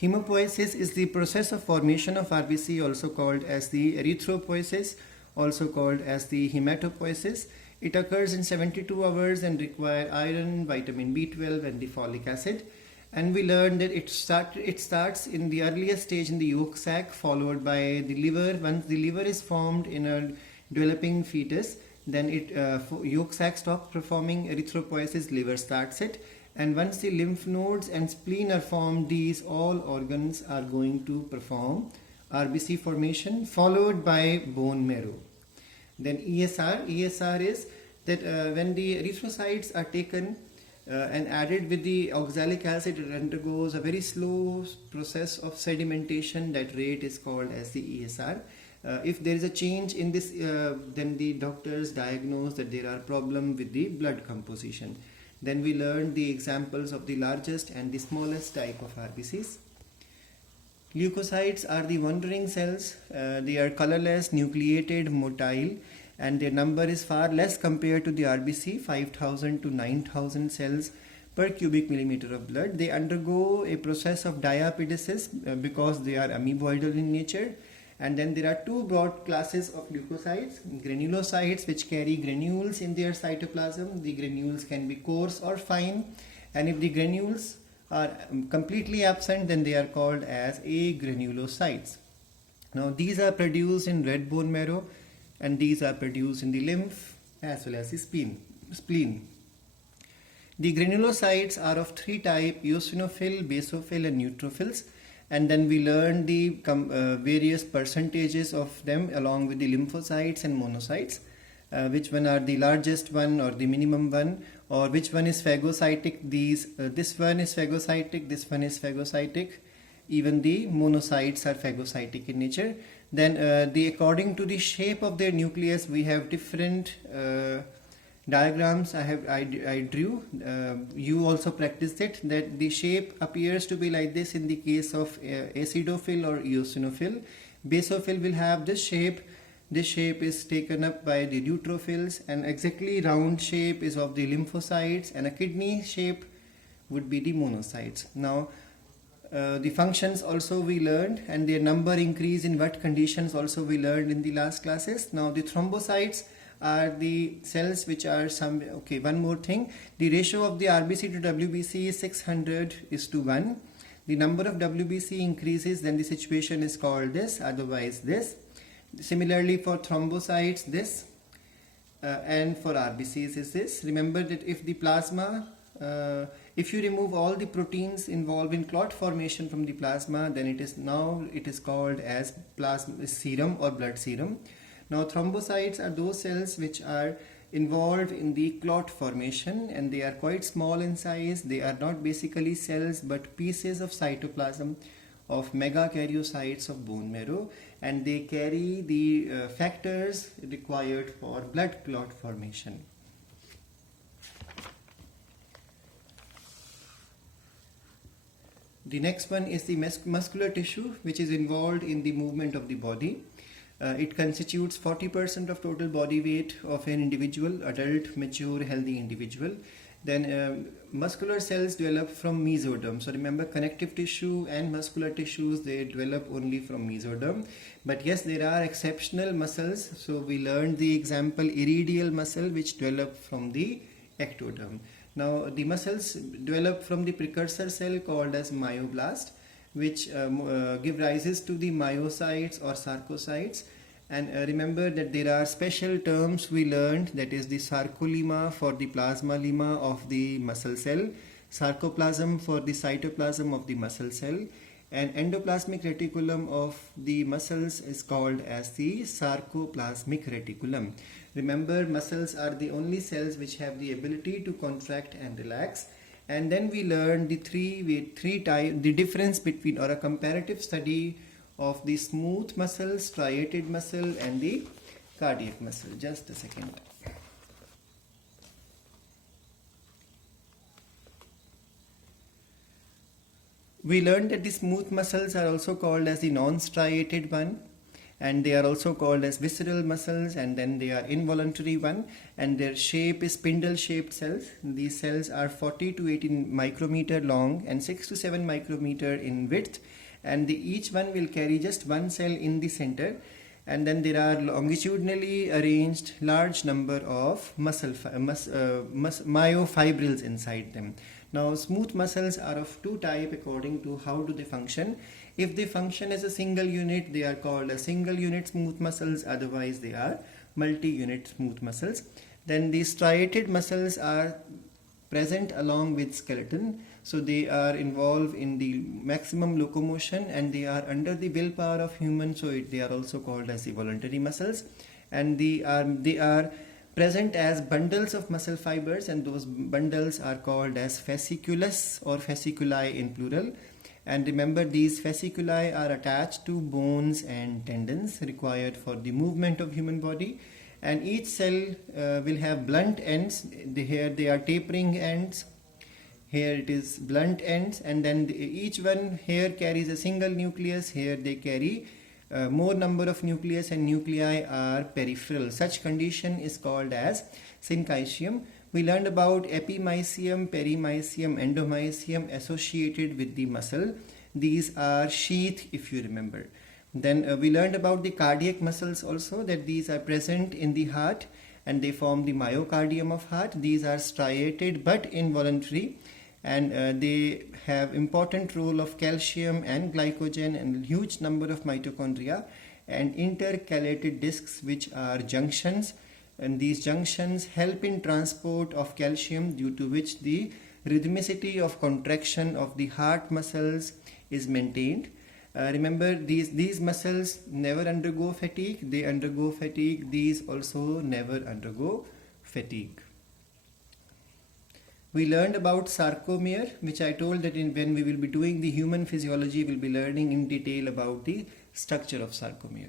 Hematopoiesis is the process of formation of RBC, also called as the erythropoiesis, also called as the hematopoiesis. It occurs in 72 hours and require iron, vitamin B12 and the folic acid. And we learned that it starts in the earliest stage in the yolk sac, followed by the liver. Once the liver is formed in a developing fetus, then yolk sac stops performing erythropoiesis, liver starts it. And once the lymph nodes and spleen are formed, these all organs are going to perform RBC formation, followed by bone marrow. Then ESR is that when the erythrocytes are taken and added with the oxalic acid, it undergoes a very slow process of sedimentation. That rate is called as the ESR. If there is a change in this, then the doctors diagnose that there are problems with the blood composition. Then we learned the examples of the largest and the smallest type of RBCs. Leukocytes are the wandering cells. They are colorless, nucleated, motile, and their number is far less compared to the RBC, 5,000 to 9,000 cells per cubic millimeter of blood. They undergo a process of diapedesis because they are amoeboidal in nature. And then there are two broad classes of leukocytes: granulocytes, which carry granules in their cytoplasm. The granules can be coarse or fine, and if the granules are completely absent, then they are called as agranulocytes. Now these are produced in red bone marrow, and these are produced in the lymph as well as the spleen. The granulocytes are of three types: eosinophil, basophil and neutrophils. And then we learn the various percentages of them along with the lymphocytes and monocytes, which one are the largest one or the minimum one, or which one is phagocytic. This one is phagocytic, this one is phagocytic. Even the monocytes are phagocytic in nature. Then according to the shape of their nucleus, we have different diagrams I drew. You also practiced it, that the shape appears to be like this in the case of acidophil or eosinophil. Basophil will have this shape. This shape is taken up by the neutrophils, and exactly round shape is of the lymphocytes, and a kidney shape would be the monocytes. Now the functions also we learned, and their number increase in what conditions also we learned in the last classes. Now the thrombocytes are the cells which are one more thing. The ratio of the RBC to WBC is 600:1. The number of WBC increases, then the situation is called this, otherwise this. Similarly for thrombocytes, this, and for RBCs is this. Remember that if the plasma, if you remove all the proteins involved in clot formation from the plasma, then it is called as plasma serum or blood serum. Now thrombocytes are those cells which are involved in the clot formation, and they are quite small in size. They are not basically cells but pieces of cytoplasm of megakaryocytes of bone marrow, and they carry the factors required for blood clot formation. The next one is the muscular tissue, which is involved in the movement of the body. It constitutes 40% of total body weight of an individual, adult, mature, healthy individual. Then muscular cells develop from mesoderm. So remember, connective tissue and muscular tissues, they develop only from mesoderm. But yes, there are exceptional muscles. So we learned the example iridial muscle, which develop from the ectoderm. Now the muscles develop from the precursor cell called as myoblast, which give rises to the myocytes or sarcocytes. And remember that there are special terms we learned, that is the sarcolemma for the plasma lemma of the muscle cell, sarcoplasm for the cytoplasm of the muscle cell, and endoplasmic reticulum of the muscles is called as the sarcoplasmic reticulum. Remember, muscles are the only cells which have the ability to contract and relax. And then we learned the difference between, or a comparative study of the smooth muscle, striated muscle and the cardiac muscle. Just a second. We learned that the smooth muscles are also called as the non-striated one, and they are also called as visceral muscles, and then they are involuntary one, and their shape is spindle shaped cells. These cells are 40 to 18 micrometer long and 6 to 7 micrometer in width, and each one will carry just one cell in the center, and then there are longitudinally arranged large number of myofibrils inside them. Now smooth muscles are of two types according to how do they function. If they function as a single unit, they are called as single unit smooth muscles, otherwise they are multi-unit smooth muscles. Then the striated muscles are present along with skeleton, so they are involved in the maximum locomotion, and they are under the willpower of human, so they are also called as the voluntary muscles. And they are present as bundles of muscle fibers, and those bundles are called as fasciculus or fasciculi in plural. And remember, these fasciculi are attached to bones and tendons required for the movement of human body, and each cell will have blunt ends. Here they are tapering ends, here it is blunt ends, and then each one here carries a single nucleus, here they carry more number of nucleus, and nuclei are peripheral. Such condition is called as syncytium. We learned about epimysium, perimysium, endomysium associated with the muscle. These are sheath, if you remember. Then we learned about the cardiac muscles also, that these are present in the heart and they form the myocardium of heart. These are striated but involuntary, and they have important role of calcium and glycogen and huge number of mitochondria and intercalated discs, which are junctions, and these junctions help in transport of calcium, due to which the rhythmicity of contraction of the heart muscles is maintained. Remember, these muscles never undergo fatigue, they undergo fatigue. These also never undergo fatigue. We learned about sarcomere, which I told that when we will be doing the human physiology, we will be learning in detail about the structure of sarcomere.